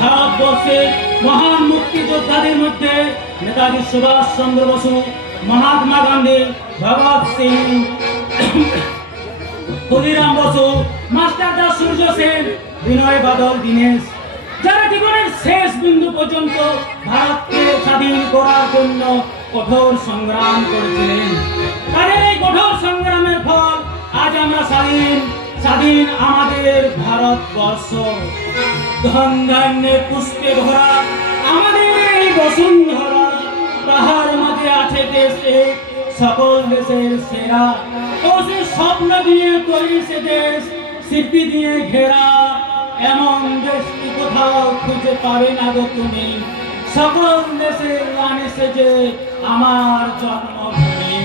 ভারতবর্ষের মহান মুক্তিযোদ্ধাদের মধ্যে নেতাজি সুভাষ চন্দ্র বসু, মহাত্মা গান্ধী, ভগৎ সিং, ক্ষুদিরাম বসু, মাস্টারদা সূর্য সেন, বিনয় বাদল দীনেশ, যারা জীবনের শেষ বিন্দু পর্যন্ত ভারতকে স্বাধীন করার জন্য কঠোর সংগ্রাম করেছিলেন। তাদের এই কঠোর সংগ্রামের ফল আজ আমরা স্বাধীন আমাদের ভারতবর্ষ। ধন ধান্যে পুষ্পে ভরা আমাদের এই বসুন্ধরা, তাহার মাঝে আছে দেশে সকল দেশের সেরা। ও সে স্বপ্ন দিয়ে তৈরি সে দেশ, স্মৃতি দিয়ে ঘেরা, এমন দেশটি কোথাও খুঁজে পাবে না গো তুমি। সকল দেশের রানী সেজে আমার জন্মভূমি।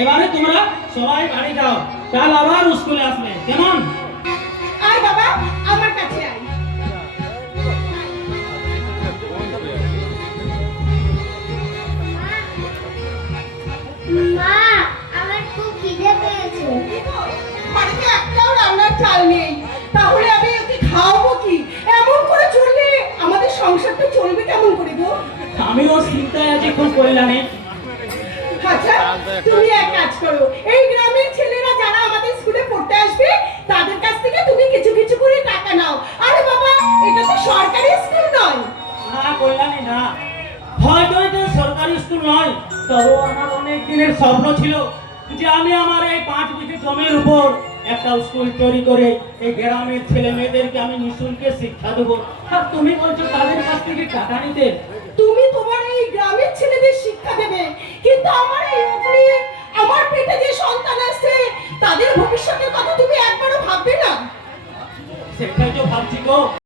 এবারে তোমরা সবাই বাড়ি যাও, কাল আবার স্কুলে আসবে, কেমন? আয় বাবা, আমার কাছে আয়। মা, আমার খুব খিদে পেয়েছে। বাড়িতে একটাও রান্নার চাল নেই, তাহলে আমি ওকে খাওয়াবো কি? এমন করে চললে আমাদের সংসারটা চলবে কেমন করে গো? আমিও চিন্তায় আছি খুব কল্যাণে। আচ্ছা, তুমি এক কাজ করো, এই গ্রামের ছেলেরা যারা আমাদের স্কুলে পড়তে আসবে তাদের কাছ থেকে তুমি কিছু কিছু করে টাকা নাও। আরে বাবা, এটা তো সরকারি স্কুল নয়। না কল্যাণী না, হয়তো এটা সরকারি স্কুল নয়, তবু আমার অনেক দিনের স্বপ্ন ছিল যে আমি আমার এই 5 বিঘে জমির উপর একটা স্কুল তৈরি করে এই গ্রামের ছেলে মেয়েদেরকে আমি নিঃশুল্কে শিক্ষা দেবো। আর তুমি বলছো তাদের কাছ থেকে টাকা নিতে। তুমি তোমার এই গ্রামের ছেলেদের শিক্ষা দেবে, কিন্তু আমার এই উপরে আমার পেটে যে সন্তান আছে তাদের ভবিষ্যতের কথা তুমি একবারও ভাববে না? সেটাই তো ভাবছি গো।